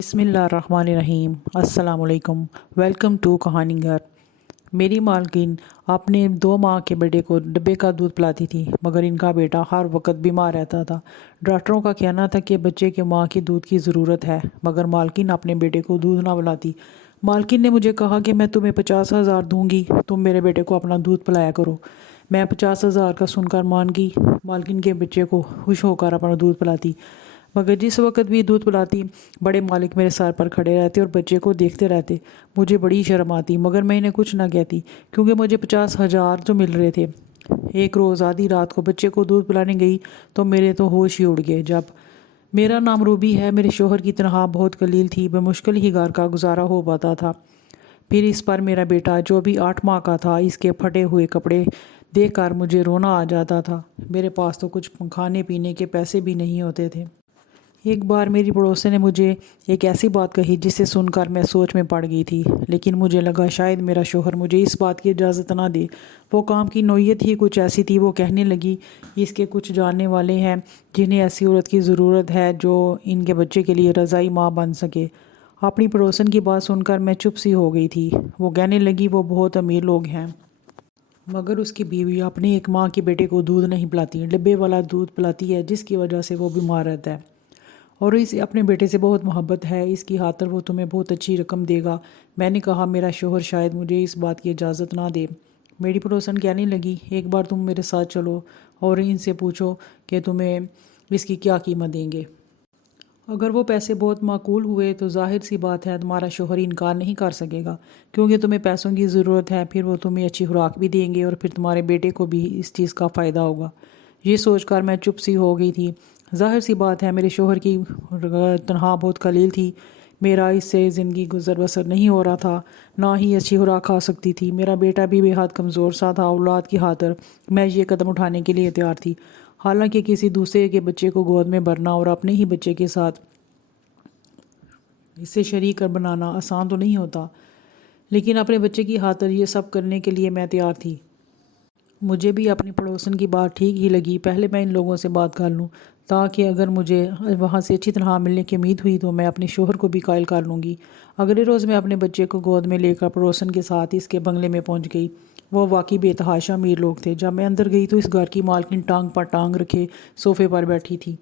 بسم اللہ الرحمن الرحیم۔ السلام علیکم، ویلکم ٹو کہانی گھر۔ میری مالکن اپنے 2 ماہ کے بیٹے کو ڈبے کا دودھ پلاتی تھی، مگر ان کا بیٹا ہر وقت بیمار رہتا تھا۔ ڈاکٹروں کا کہنا تھا کہ بچے کے ماں کے دودھ کی ضرورت ہے، مگر مالکن اپنے بیٹے کو دودھ نہ پلاتی۔ مالکن نے مجھے کہا کہ میں تمہیں 50,000 دوں گی، تم میرے بیٹے کو اپنا دودھ پلایا کرو۔ میں 50,000 کا سن کر مان گئی، مالکن کے بچے کو خوش ہو کر اپنا دودھ پلاتی، مگر جس وقت بھی دودھ پلاتی بڑے مالک میرے سر پر کھڑے رہتے اور بچے کو دیکھتے رہتے۔ مجھے بڑی شرم آتی، مگر میں انہیں کچھ نہ کہتی، کیونکہ مجھے 50,000 جو مل رہے تھے۔ ایک روز آدھی رات کو بچے کو دودھ پلانے گئی تو میرے تو ہوش ہی اڑ گئے۔ جب میرا نام روبی ہے، میرے شوہر کی تنخواہ بہت قلیل تھی، بمشکل ہی گھر کا گزارا ہو پاتا تھا۔ پھر اس پر میرا بیٹا جو بھی 8 ماہ کا تھا، اس کے پھٹے ہوئے کپڑے دیکھ کر مجھے رونا آ جاتا تھا۔ میرے پاس تو کچھ کھانے پینے کے پیسے بھی نہیں ہوتے تھے۔ ایک بار میری پڑوسی نے مجھے ایک ایسی بات کہی جسے سن کر میں سوچ میں پڑ گئی تھی، لیکن مجھے لگا شاید میرا شوہر مجھے اس بات کی اجازت نہ دے۔ وہ کام کی نوعیت ہی کچھ ایسی تھی۔ وہ کہنے لگی، اس کے کچھ جاننے والے ہیں جنہیں ایسی عورت کی ضرورت ہے جو ان کے بچے کے لیے رضائی ماں بن سکے۔ اپنی پڑوسن کی بات سن کر میں چپ سی ہو گئی تھی۔ وہ کہنے لگی، وہ بہت امیر لوگ ہیں، مگر اس کی بیوی اپنے 1 ماہ کے بیٹے کو دودھ نہیں پلاتی، ڈبے والا دودھ پلاتی ہے، جس کی وجہ سے وہ بیمار رہتا ہے، اور اسے اپنے بیٹے سے بہت محبت ہے، اس کی خاطر وہ تمہیں بہت اچھی رقم دے گا۔ میں نے کہا، میرا شوہر شاید مجھے اس بات کی اجازت نہ دے۔ میری پڑوسن کہنے لگی، ایک بار تم میرے ساتھ چلو اور ان سے پوچھو کہ تمہیں اس کی کیا قیمت دیں گے۔ اگر وہ پیسے بہت معقول ہوئے تو ظاہر سی بات ہے تمہارا شوہر انکار نہیں کر سکے گا، کیونکہ تمہیں پیسوں کی ضرورت ہے۔ پھر وہ تمہیں اچھی خوراک بھی دیں گے اور پھر تمہارے بیٹے کو بھی اس چیز کا فائدہ ہوگا۔ یہ سوچ کر میں چپ سی ہو گئی تھی۔ ظاہر سی بات ہے میرے شوہر کی تنخواہ بہت قلیل تھی، میرا اس سے زندگی گزر بسر نہیں ہو رہا تھا، نہ ہی اچھی خوراک کھا سکتی تھی۔ میرا بیٹا بھی بے حد کمزور سا تھا۔ اولاد کی خاطر میں یہ قدم اٹھانے کے لیے تیار تھی، حالانکہ کسی دوسرے کے بچے کو گود میں بھرنا اور اپنے ہی بچے کے ساتھ اسے شریک کر بنانا آسان تو نہیں ہوتا، لیکن اپنے بچے کی خاطر یہ سب کرنے کے لیے میں تیار تھی۔ مجھے بھی اپنی پڑوسن کی بات ٹھیک ہی لگی۔ پہلے میں ان لوگوں سے بات کر لوں، تاکہ اگر مجھے وہاں سے اچھی تنخواہ ملنے کی امید ہوئی تو میں اپنے شوہر کو بھی قائل کر لوں گی۔ اگلے روز میں اپنے بچے کو گود میں لے کر پڑوسن کے ساتھ اس کے بنگلے میں پہنچ گئی۔ وہ واقعی بے تحاشا امیر لوگ تھے۔ جب میں اندر گئی تو اس گھر کی مالکن ٹانگ پر ٹانگ رکھے صوفے پر بیٹھی تھی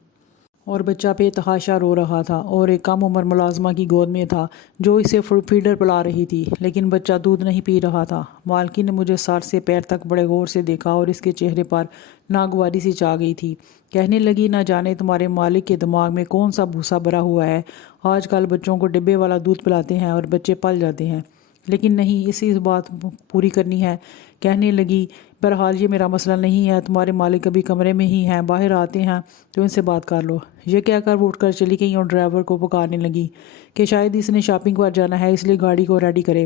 اور بچہ بے تحاشا رو رہا تھا، اور ایک کم عمر ملازمہ کی گود میں تھا جو اسے فیڈر پلا رہی تھی، لیکن بچہ دودھ نہیں پی رہا تھا۔ مالکن نے مجھے سر سے پیر تک بڑے غور سے دیکھا اور اس کے چہرے پر ناگواری سی چھا گئی تھی۔ کہنے لگی، نہ جانے تمہارے مالک کے دماغ میں کون سا بھوسا بھرا ہوا ہے، آج کل بچوں کو ڈبے والا دودھ پلاتے ہیں اور بچے پل جاتے ہیں۔ لیکن نہیں، اسی بات پوری کرنی ہے۔ کہنے لگی، بہرحال یہ میرا مسئلہ نہیں ہے، تمہارے مالک ابھی کمرے میں ہی ہیں، باہر آتے ہیں تو ان سے بات کر لو۔ یہ کہہ کر وہ اٹھ کر چلی گئی اور ڈرائیور کو پکارنے لگی کہ شاید اس نے شاپنگ پر جانا ہے، اس لیے گاڑی کو ریڈی کرے۔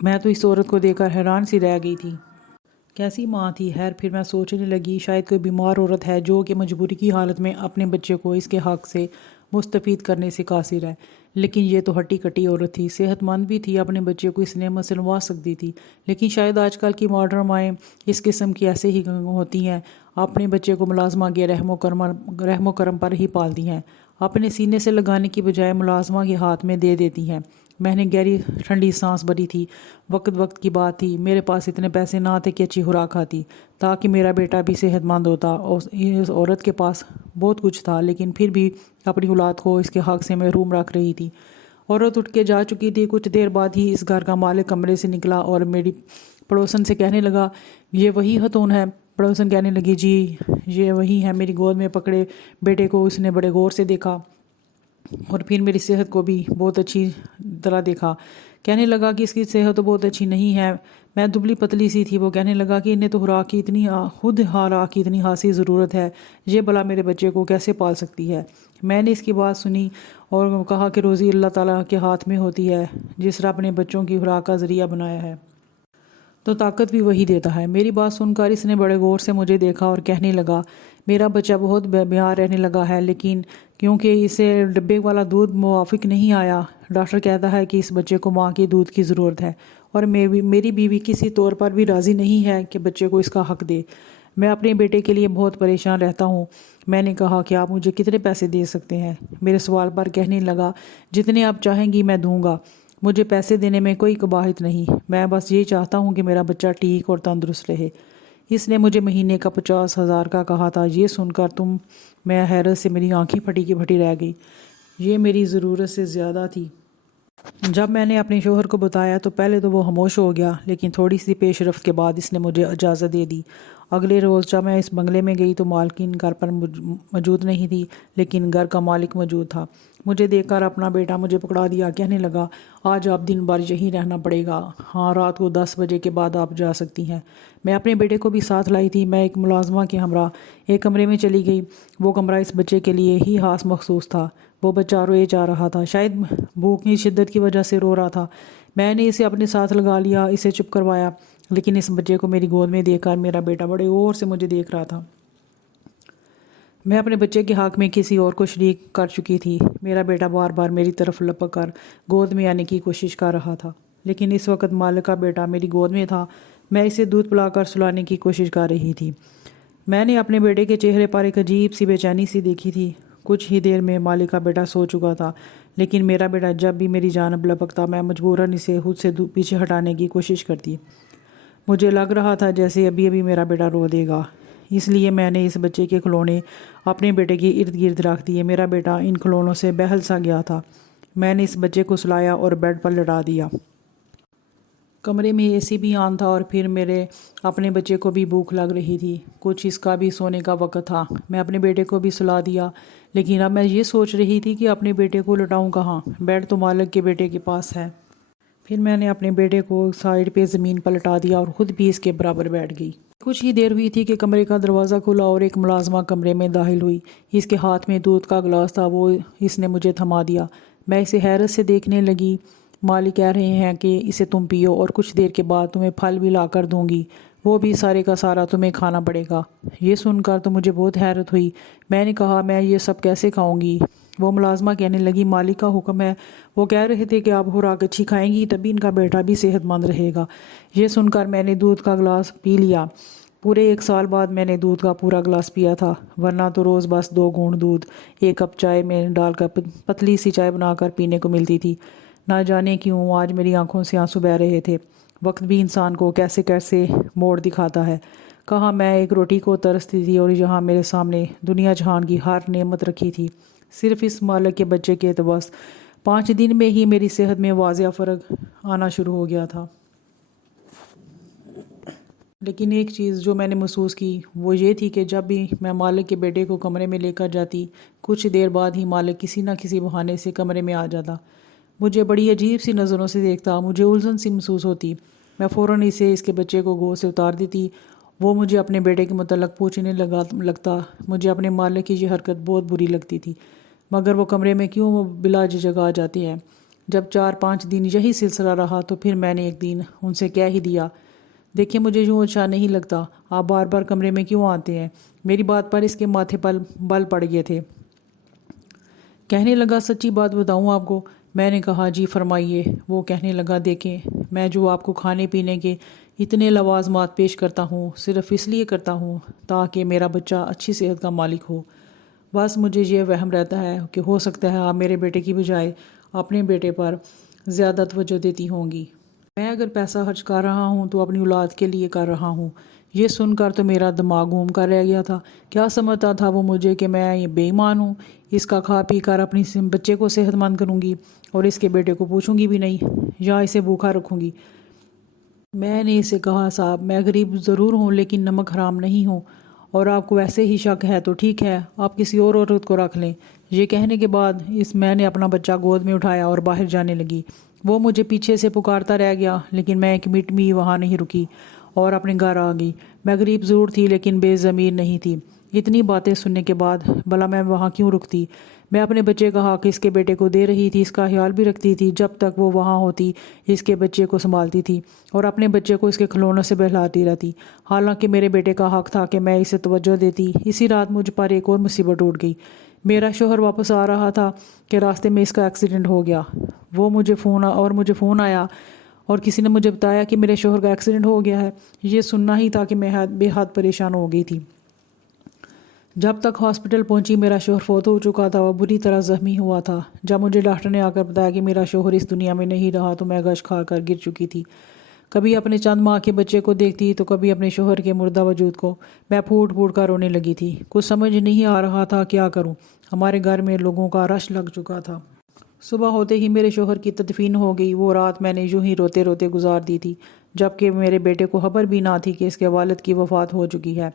میں تو اس عورت کو دیکھ کر حیران سی رہ گئی تھی۔ کیسی ماں تھی! خیر، پھر میں سوچنے لگی شاید کوئی بیمار عورت ہے جو کہ مجبوری کی حالت میں اپنے بچے کو اس کے حق سے مستفید کرنے سے قاصر ہے، لیکن یہ تو ہٹی کٹی عورت تھی، صحت مند بھی تھی، اپنے بچے کو اس نعمت سے نواز سکتی تھی۔ لیکن شاید آج کل کی ماڈرن مائیں اس قسم کی ایسے ہی ہوتی ہیں، اپنے بچے کو ملازمہ کے رحم و کرم پر ہی پالتی ہیں، اپنے سینے سے لگانے کی بجائے ملازمہ کے ہاتھ میں دے دیتی ہیں۔ میں نے گہری ٹھنڈی سانس بھری تھی۔ وقت کی بات تھی، میرے پاس اتنے پیسے نہ تھے کہ اچھی خوراک کھاتی تاکہ میرا بیٹا بھی صحت مند ہوتا، اور اس عورت کے پاس بہت کچھ تھا، لیکن پھر بھی اپنی اولاد کو اس کے حق سے محروم رکھ رہی تھی۔ عورت اٹھ کے جا چکی تھی۔ کچھ دیر بعد ہی اس گھر کا مالک کمرے سے نکلا اور میری پڑوسن سے کہنے لگا، یہ وہی خاتون ہے؟ پڑوسن کہنے لگی، جی یہ وہی ہے۔ میری گود میں پکڑے بیٹے کو اس نے بڑے غور سے دیکھا اور پھر میری صحت کو بھی بہت اچھی طرح دیکھا۔ کہنے لگا کہ اس کی صحت تو بہت اچھی نہیں ہے، میں دبلی پتلی سی تھی۔ وہ کہنے لگا کہ انہیں تو خوراک کی اتنی خاصی ضرورت ہے، یہ بلا میرے بچے کو کیسے پال سکتی ہے؟ میں نے اس کی بات سنی اور کہا کہ روزی اللہ تعالیٰ کے ہاتھ میں ہوتی ہے، جس نے اپنے بچوں کی خوراک کا ذریعہ بنایا ہے تو طاقت بھی وہی دیتا ہے۔ میری بات سن کر اس نے بڑے غور سے مجھے دیکھا اور کہنے لگا، میرا بچہ بہت بیمار رہنے لگا ہے، لیکن کیونکہ اسے ڈبے والا دودھ موافق نہیں آیا، ڈاکٹر کہتا ہے کہ اس بچے کو ماں کے دودھ کی ضرورت ہے، اور میری بیوی کسی طور پر بھی راضی نہیں ہے کہ بچے کو اس کا حق دے۔ میں اپنے بیٹے کے لیے بہت پریشان رہتا ہوں۔ میں نے کہا کہ آپ مجھے کتنے پیسے دے سکتے ہیں؟ میرے سوال پر کہنے لگا، جتنے آپ چاہیں گی میں دوں گا، مجھے پیسے دینے میں کوئی قباحت نہیں، میں بس یہ چاہتا ہوں کہ میرا بچہ ٹھیک اور تندرست رہے۔ اس نے مجھے مہینے کا 50,000 کا کہا تھا۔ یہ سن کر میں حیرت سے میری آنکھیں پھٹی کی پھٹی رہ گئی، یہ میری ضرورت سے زیادہ تھی۔ جب میں نے اپنے شوہر کو بتایا تو پہلے تو وہ خاموش ہو گیا، لیکن تھوڑی سی پیش رفت کے بعد اس نے مجھے اجازت دے دی۔ اگلے روز جب میں اس بنگلے میں گئی تو مالکین گھر پر موجود نہیں تھی، لیکن گھر کا مالک موجود تھا۔ مجھے دیکھ کر اپنا بیٹا مجھے پکڑا دیا، کہنے لگا، آج آپ دن بھر یہیں رہنا پڑے گا، ہاں رات کو 10 بجے کے بعد آپ جا سکتی ہیں۔ میں اپنے بیٹے کو بھی ساتھ لائی تھی۔ میں ایک ملازمہ کے ہمراہ ایک کمرے میں چلی گئی۔ وہ کمرہ اس بچے کے لیے ہی خاص مخصوص تھا۔ وہ بچہ روئے جا رہا تھا، شاید بھوک کی شدت کی وجہ سے رو رہا تھا۔ میں نے اسے اپنے ساتھ لگا لیا، اسے چپ کروایا، لیکن اس بچے کو میری گود میں دیکھ کر میرا بیٹا بڑے غور سے مجھے دیکھ رہا تھا۔ میں اپنے بچے کے حق میں کسی اور کو شریک کر چکی تھی۔ میرا بیٹا بار بار میری طرف لپک کر گود میں آنے کی کوشش کر رہا تھا، لیکن اس وقت مالک کا بیٹا میری گود میں تھا۔ میں اسے دودھ پلا کر سلانے کی کوشش کر رہی تھی۔ میں نے اپنے بیٹے کے چہرے پر ایک عجیب سی بے چینی سی دیکھی تھی۔ کچھ ہی دیر میں مالک کا بیٹا سو چکا تھا، لیکن میرا بیٹا جب بھی میری جانب لپکتا میں مجبوراً اسے خود سے پیچھے ہٹانے کی کوشش کرتی۔ مجھے لگ رہا تھا جیسے ابھی ابھی میرا بیٹا رو دے گا، اس لیے میں نے اس بچے کے کھلونے اپنے بیٹے کے ارد گرد رکھ دیے۔ میرا بیٹا ان کھلونوں سے بہل سا گیا تھا۔ میں نے اس بچے کو سلایا اور بیڈ پر لٹا دیا۔ کمرے میں اے سی بھی آن تھا اور پھر میرے اپنے بچے کو بھی بھوک لگ رہی تھی، کچھ اس کا بھی سونے کا وقت تھا۔ میں اپنے بیٹے کو بھی سلا دیا، لیکن اب میں یہ سوچ رہی تھی کہ اپنے بیٹے کو لٹاؤں کہاں؟ بیڈ تو مالک کے بیٹے کے پاس ہے۔ پھر میں نے اپنے بیٹے کو سائیڈ پہ زمین پر لٹا دیا اور خود بھی اس کے برابر بیٹھ گئی۔ کچھ ہی دیر ہوئی تھی کہ کمرے کا دروازہ کھلا اور ایک ملازمہ کمرے میں داخل ہوئی۔ اس کے ہاتھ میں دودھ کا گلاس تھا، وہ اس نے مجھے تھما دیا۔ میں اسے حیرت سے دیکھنے لگی۔ مالک کہہ رہے ہیں کہ اسے تم پیو اور کچھ دیر کے بعد تمہیں پھل بھی لا کر دوں گی، وہ بھی سارے کا سارا تمہیں کھانا پڑے گا۔ یہ سن کر تو مجھے بہت حیرت ہوئی۔ میں نے کہا، میں یہ سب کیسے کھاؤں گی؟ وہ ملازمہ کہنے لگی، مالک کا حکم ہے، وہ کہہ رہے تھے کہ آپ خوراک اچھی کھائیں گی تبھی ان کا بیٹا بھی صحت مند رہے گا۔ یہ سن کر میں نے دودھ کا گلاس پی لیا۔ پورے 1 سال بعد میں نے دودھ کا پورا گلاس پیا تھا، ورنہ تو روز بس 2 گھونٹ دودھ 1 کپ چائے میں ڈال کر پتلی سی چائے بنا کر پینے کو ملتی تھی۔ نہ جانے کیوں آج میری آنکھوں سے آنسو بہہ رہے تھے۔ وقت بھی انسان کو کیسے کیسے موڑ دکھاتا ہے۔ کہاں میں ایک روٹی کو ترستی تھی اور یہاں میرے سامنے دنیا جہان کی ہر نعمت رکھی تھی، صرف اس مالک کے بچے کے بس 5 دن میں ہی میری صحت میں واضح فرق آنا شروع ہو گیا تھا۔ لیکن ایک چیز جو میں نے محسوس کی وہ یہ تھی کہ جب بھی میں مالک کے بیٹے کو کمرے میں لے کر جاتی، کچھ دیر بعد ہی مالک کسی نہ کسی بہانے سے کمرے میں آ جاتا، مجھے بڑی عجیب سی نظروں سے دیکھتا، مجھے الجھن سی محسوس ہوتی۔ میں فوراً اس کے بچے کو گود سے اتار دیتی۔ وہ مجھے اپنے بیٹے کے متعلق پوچھنے لگتا۔ مجھے اپنے مالک کی یہ حرکت بہت بری لگتی تھی، مگر وہ کمرے میں کیوں بلا جگہ آ جاتے ہیں؟ جب 4-5 دن یہی سلسلہ رہا تو پھر میں نے ایک دن ان سے کہہ ہی دیا، دیکھیں مجھے یوں اچھا نہیں لگتا، آپ بار بار کمرے میں کیوں آتے ہیں؟ میری بات پر اس کے ماتھے پر بل پڑ گئے تھے۔ کہنے لگا، سچی بات بتاؤں آپ کو؟ میں نے کہا، جی فرمائیے۔ وہ کہنے لگا، دیکھیں میں جو آپ کو کھانے پینے کے اتنے لوازمات پیش کرتا ہوں صرف اس لیے کرتا ہوں تاکہ میرا بچہ اچھی صحت کا مالک ہو۔ بس مجھے یہ وہم رہتا ہے کہ ہو سکتا ہے آپ میرے بیٹے کی بجائے اپنے بیٹے پر زیادہ توجہ دیتی ہوں گی۔ میں اگر پیسہ خرچ کر رہا ہوں تو اپنی اولاد کے لیے کر رہا ہوں۔ یہ سن کر تو میرا دماغ گھوم کر رہ گیا تھا۔ کیا سمجھتا تھا وہ مجھے کہ میں یہ بے ایمان ہوں؟ اس کا کھا پی کر اپنی بچے کو صحت مند کروں گی اور اس کے بیٹے کو پوچھوں گی بھی نہیں یا اسے بھوکا رکھوں گی۔ میں نے اسے کہا، صاحب میں غریب ضرور ہوں لیکن نمک حرام نہیں ہوں، اور آپ کو ایسے ہی شک ہے تو ٹھیک ہے، آپ کسی اور عورت کو رکھ لیں۔ یہ کہنے کے بعد میں نے اپنا بچہ گود میں اٹھایا اور باہر جانے لگی۔ وہ مجھے پیچھے سے پکارتا رہ گیا، لیکن میں 1 منٹ بھی وہاں نہیں رکی اور اپنے گھر آ گئی۔ میں غریب ضرور تھی لیکن بے ضمیر نہیں تھی۔ اتنی باتیں سننے کے بعد بھلا میں وہاں کیوں رکتی؟ میں اپنے بچے کا حق اس کے بیٹے کو دے رہی تھی، اس کا خیال بھی رکھتی تھی، جب تک وہ وہاں ہوتی اس کے بچے کو سنبھالتی تھی اور اپنے بچے کو اس کے کھلونوں سے بہلاتی رہتی، حالانکہ میرے بیٹے کا حق تھا کہ میں اسے توجہ دیتی۔ اسی رات مجھ پر ایک اور مصیبت ٹوٹ گئی۔ میرا شوہر واپس آ رہا تھا کہ راستے میں اس کا ایکسیڈنٹ ہو گیا۔ مجھے فون آیا اور کسی نے مجھے بتایا کہ میرے شوہر کا ایکسیڈنٹ ہو گیا ہے۔ یہ سننا ہی تھا کہ میں بے حد پریشان ہو گئی تھی۔ جب تک ہاسپٹل پہنچی میرا شوہر فوت ہو چکا تھا، وہ بری طرح زخمی ہوا تھا۔ جب مجھے ڈاکٹر نے آ کر بتایا کہ میرا شوہر اس دنیا میں نہیں رہا تو میں غش کھا کر گر چکی تھی۔ کبھی اپنے چند ماہ کے بچے کو دیکھتی تو کبھی اپنے شوہر کے مردہ وجود کو۔ میں پھوٹ پھوٹ کر رونے لگی تھی۔ کچھ سمجھ نہیں آ رہا تھا کیا کروں۔ ہمارے گھر میں لوگوں کا رش لگ چکا تھا۔ صبح ہوتے ہی میرے شوہر کی تدفین ہو گئی۔ وہ رات میں نے یوں ہی روتے روتے گزار دی تھی، جبکہ میرے بیٹے کو خبر بھی نہ تھی کہ اس کے والد کی وفات ہو چکی ہے۔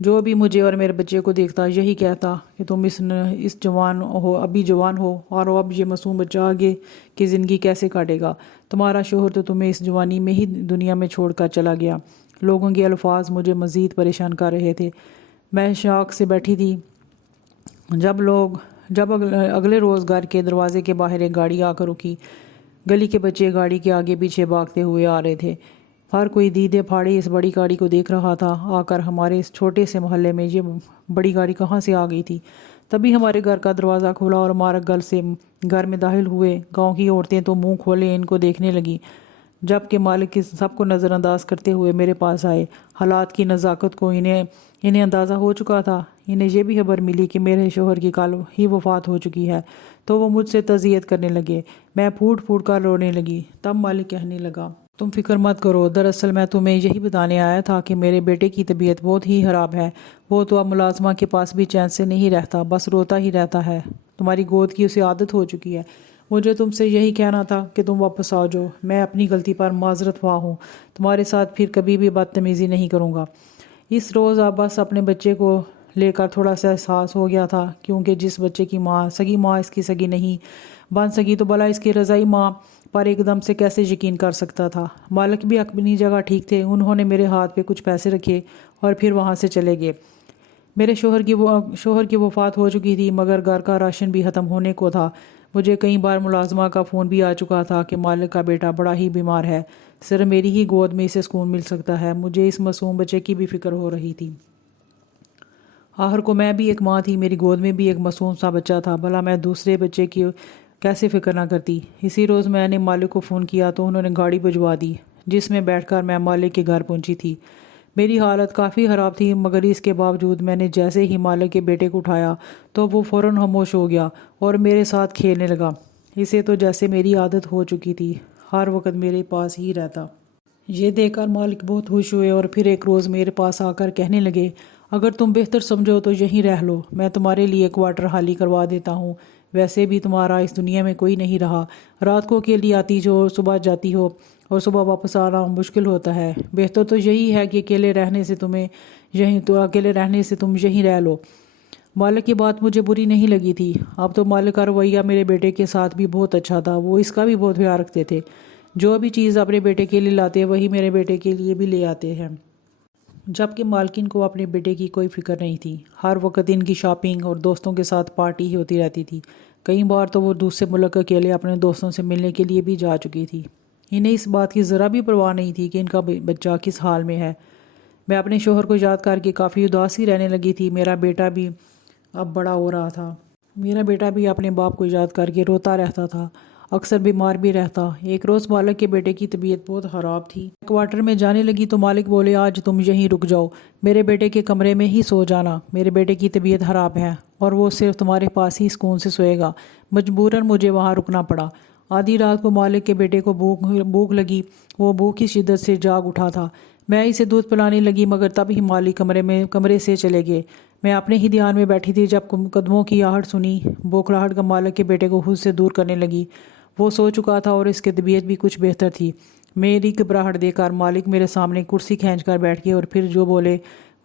جو بھی مجھے اور میرے بچے کو دیکھتا یہی کہتا کہ تم اس جوان ہو، ابھی جوان ہو، اور اب یہ معصوم بچہ آگے کی زندگی کیسے کاٹے گا؟ تمہارا شوہر تو تمہیں اس جوانی میں ہی دنیا میں چھوڑ کر چلا گیا۔ لوگوں کے الفاظ مجھے مزید پریشان کر رہے تھے۔ میں شوق سے بیٹھی تھی جب اگلے روز گھر کے دروازے کے باہر ایک گاڑی آ کر رکی۔ گلی کے بچے گاڑی کے آگے پیچھے بھاگتے ہوئے آ رہے تھے۔ ہر کوئی دیدے پھاڑے اس بڑی گاڑی کو دیکھ رہا تھا۔ آ کر ہمارے اس چھوٹے سے محلے میں یہ بڑی گاڑی کہاں سے آ گئی تھی؟ تبھی ہمارے گھر کا دروازہ کھلا اور مارک گھر میں داخل ہوئے۔ گاؤں کی عورتیں تو منہ کھولے ان کو دیکھنے لگیں، جبکہ مالک سب کو نظر انداز کرتے ہوئے میرے پاس آئے۔ حالات کی نزاکت کو انہیں اندازہ ہو چکا تھا۔ انہیں یہ بھی خبر ملی کہ میرے شوہر کی کل ہی وفات ہو چکی ہے، تو وہ مجھ سے تعزیت کرنے لگے۔ میں پھوٹ پھوٹ کر رونے لگی۔ تب مالک کہنے لگا، تم فکر مت کرو، دراصل میں تمہیں یہی بتانے آیا تھا کہ میرے بیٹے کی طبیعت بہت ہی خراب ہے۔ وہ تو اب ملازمہ کے پاس بھی چین سے نہیں رہتا، بس روتا ہی رہتا ہے۔ تمہاری گود کی اسے عادت ہو چکی ہے۔ مجھے تم سے یہی کہنا تھا کہ تم واپس آ جاؤ۔ میں اپنی غلطی پر معذرت خواہ ہوں، تمہارے ساتھ پھر کبھی بھی بدتمیزی نہیں کروں گا۔ اس روز اب بس اپنے بچے کو لے کر تھوڑا سا احساس ہو گیا تھا، کیونکہ جس بچے کی سگی ماں اس کی سگی نہیں بن سکی تو بھلا اس کی رضائی ماں پر ایک دم سے کیسے یقین کر سکتا تھا۔ مالک بھی اپنی جگہ ٹھیک تھے۔ انہوں نے میرے ہاتھ پہ کچھ پیسے رکھے اور پھر وہاں سے چلے گئے۔ میرے شوہر کی وفات ہو چکی تھی، مگر گھر کا راشن بھی ختم ہونے کو تھا۔ مجھے کئی بار ملازمہ کا فون بھی آ چکا تھا کہ مالک کا بیٹا بڑا ہی بیمار ہے، صرف میری ہی گود میں اسے سکون مل سکتا ہے۔ مجھے اس معصوم بچے کی بھی فکر ہو رہی تھی۔ آخر کو میں بھی ایک ماں تھی، میری گود میں بھی ایک معصوم سا بچہ تھا، بھلا میں دوسرے بچے کی کیسے فکر نہ کرتی۔ اسی روز میں نے مالک کو فون کیا تو انہوں نے گاڑی بھجوا دی، جس میں بیٹھ کر میں مالک کے گھر پہنچی تھی۔ میری حالت کافی خراب تھی، مگر اس کے باوجود میں نے جیسے ہی مالک کے بیٹے کو اٹھایا تو وہ فوراً خاموش ہو گیا اور میرے ساتھ کھیلنے لگا۔ اسے تو جیسے میری عادت ہو چکی تھی، ہر وقت میرے پاس ہی رہتا۔ یہ دیکھ کر مالک بہت خوش ہوئے اور پھر ایک روز میرے پاس آ کر کہنے لگے، اگر تم بہتر سمجھو تو یہیں رہ لو، میں تمہارے لیے کوارٹر خالی کروا دیتا ہوں۔ ویسے بھی تمہارا اس دنیا میں کوئی نہیں رہا، رات کو اکیلی آتی ہو، صبح جاتی ہو، اور صبح واپس آنا مشکل ہوتا ہے۔ بہتر تو یہی ہے کہ اکیلے رہنے سے تم یہیں رہ لو۔ مالک کی بات مجھے بری نہیں لگی تھی۔ اب تو مالک کا رویہ میرے بیٹے کے ساتھ بھی بہت اچھا تھا، وہ اس کا بھی بہت خیال رکھتے تھے۔ جو بھی چیز اپنے بیٹے کے لیے لاتے وہی میرے بیٹے کے لیے بھی لے آتے ہیں، جبکہ مالکن کو اپنے بیٹے کی کوئی فکر نہیں تھی۔ ہر وقت ان کی شاپنگ اور دوستوں کے ساتھ پارٹی ہی ہوتی رہتی تھی۔ کئی بار تو وہ دوسرے ملک اکیلے اپنے دوستوں سے ملنے کے لیے بھی جا چکی تھی۔ انہیں اس بات کی ذرا بھی پرواہ نہیں تھی کہ ان کا بچہ کس حال میں ہے۔ میں اپنے شوہر کو یاد کر کے کافی اداس ہی رہنے لگی تھی۔ میرا بیٹا بھی اب بڑا ہو رہا تھا۔ میرا بیٹا بھی اپنے باپ کو یاد کر کے روتا رہتا تھا، اکثر بیمار بھی رہتا۔ ایک روز مالک کے بیٹے کی طبیعت بہت خراب تھی۔ کوارٹر میں جانے لگی تو مالک بولے، آج تم یہیں رک جاؤ، میرے بیٹے کے کمرے میں ہی سو جانا، میرے بیٹے کی طبیعت خراب ہے اور وہ صرف تمہارے پاس ہی سکون سے سوئے گا۔ مجبوراً مجھے وہاں رکنا پڑا۔ آدھی رات کو مالک کے بیٹے کو بھوک لگی، وہ بھوک کی شدت سے جاگ اٹھا تھا۔ میں اسے دودھ پلانے لگی، مگر تب ہی مالک کمرے سے چلے گئے۔ میں اپنے ہی دھیان میں بیٹھی تھی جب قدموں کی آہٹ سنی۔ بوکھلاہٹ کا مالک کے بیٹے کو خود سے دور کرنے لگی۔ وہ سو چکا تھا اور اس کی طبیعت بھی کچھ بہتر تھی۔ میری گھبراہٹ دیکھ کر مالک میرے سامنے کرسی کھینچ کر بیٹھ گئے اور پھر جو بولے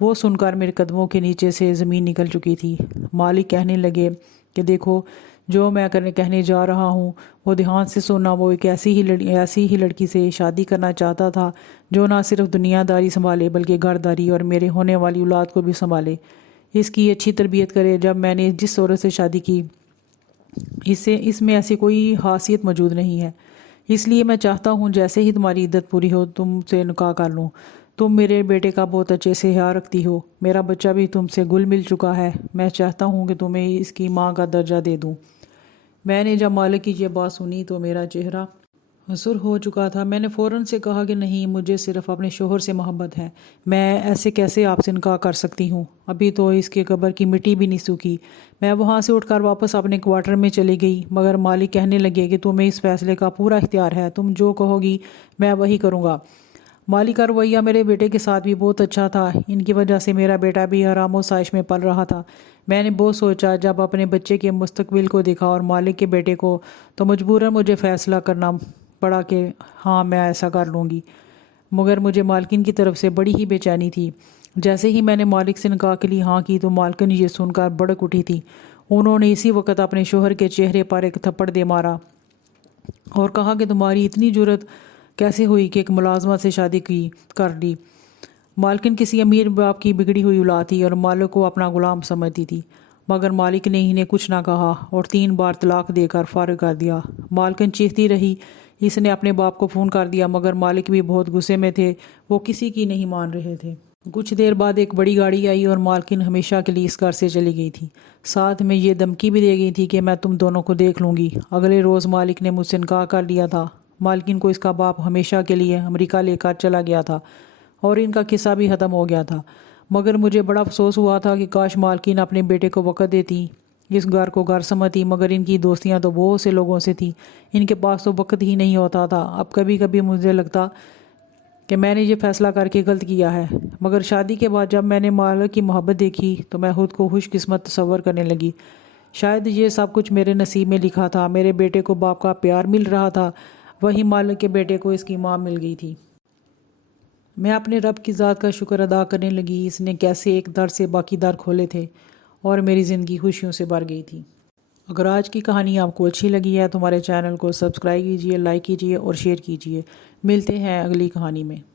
وہ سن کر میرے قدموں کے نیچے سے زمین نکل چکی تھی۔ مالک کہنے لگے کہ دیکھو، جو میں کہنے جا رہا ہوں وہ دھیان سے سننا۔ وہ ایک ایسی ہی لڑکی سے شادی کرنا چاہتا تھا جو نہ صرف دنیا داری سنبھالے بلکہ گھر داری اور میرے ہونے والی اولاد کو بھی سنبھالے، اس کی اچھی تربیت کرے۔ جب میں نے جس عورت سے شادی کی اس میں ایسی کوئی خاصیت موجود نہیں ہے، اس لیے میں چاہتا ہوں جیسے ہی تمہاری عدت پوری ہو تم سے نکاح کر لوں۔ تم میرے بیٹے کا بہت اچھے سے خیال رکھتی ہو، میرا بچہ بھی تم سے گل مل چکا ہے، میں چاہتا ہوں کہ تمہیں اس کی ماں کا درجہ دے دوں۔ میں نے جب مالک کی یہ بات سنی تو میرا چہرہ حصر ہو چکا تھا۔ میں نے فوراً سے کہا کہ نہیں، مجھے صرف اپنے شوہر سے محبت ہے، میں ایسے کیسے آپ سے انکار کر سکتی ہوں؟ ابھی تو اس کے قبر کی مٹی بھی نہیں سوکھی۔ میں وہاں سے اٹھ کر واپس اپنے کوارٹر میں چلی گئی، مگر مالک کہنے لگے کہ تمہیں اس فیصلے کا پورا اختیار ہے، تم جو کہو گی میں وہی کروں گا۔ مالک کا رویہ میرے بیٹے کے ساتھ بھی بہت اچھا تھا، ان کی وجہ سے میرا بیٹا بھی آرام و سائش میں پل رہا تھا۔ میں نے بہت سوچا، جب اپنے بچے کے مستقبل کو دیکھا اور مالک کے بیٹے کو، تو مجبوراً مجھے فیصلہ کرنا پڑا کہ ہاں میں ایسا کر لوں گی۔ مگر مجھے مالکن کی طرف سے بڑی ہی بے چینی تھی۔ جیسے ہی میں نے مالک سے نکاح کے لیے ہاں کی تو مالکن یہ سن کر بڑک اٹھی تھی۔ انہوں نے اسی وقت اپنے شوہر کے چہرے پر ایک تھپڑ دے مارا اور کہا کہ تمہاری اتنی جرت کیسے ہوئی کہ ایک ملازمت سے شادی کر لی؟ مالکن کسی امیر باپ کی بگڑی ہوئی اولاد تھی اور مالک کو اپنا غلام سمجھتی تھی، مگر مالک نے انہیں کچھ نہ کہا اور 3 بار طلاق دے کر فارغ کر دیا۔ مالکن چیختی رہی، اس نے اپنے باپ کو فون کر دیا، مگر مالک بھی بہت غصے میں تھے، وہ کسی کی نہیں مان رہے تھے۔ کچھ دیر بعد ایک بڑی گاڑی آئی اور مالکن ہمیشہ کے لیے اس گھر سے چلی گئی تھی۔ ساتھ میں یہ دھمکی بھی دے گئی تھی کہ میں تم دونوں کو دیکھ لوں گی۔ اگلے روز مالک نے مجھ سے انکار کر لیا تھا۔ مالکن کو اس کا باپ ہمیشہ کے لیے امریکہ لے کر چلا گیا تھا اور ان کا قصہ بھی ختم ہو گیا تھا، مگر مجھے بڑا افسوس ہوا تھا کہ کاش مالکن اپنے بیٹے کو وقت دیتی، اس گھر کو گھر سمجھتی، مگر ان کی دوستیاں تو بہت سے لوگوں سے تھیں، ان کے پاس تو وقت ہی نہیں ہوتا تھا۔ اب کبھی کبھی مجھے لگتا کہ میں نے یہ فیصلہ کر کے غلط کیا ہے، مگر شادی کے بعد جب میں نے مالک کی محبت دیکھی تو میں خود کو خوش قسمت تصور کرنے لگی۔ شاید یہ سب کچھ میرے نصیب میں لکھا تھا۔ میرے بیٹے کو باپ کا پیار مل رہا تھا، وہی مالک کے بیٹے کو اس کی ماں مل گئی تھی۔ میں اپنے رب کی ذات کا شکر ادا کرنے لگی، اس نے کیسے ایک در سے باقی در کھولے تھے اور میری زندگی خوشیوں سے بھر گئی تھی۔ اگر آج کی کہانی آپ کو اچھی لگی ہے تو ہمارے چینل کو سبسکرائب کیجیے، لائک کیجیے اور شیئر کیجیے۔ ملتے ہیں اگلی کہانی میں۔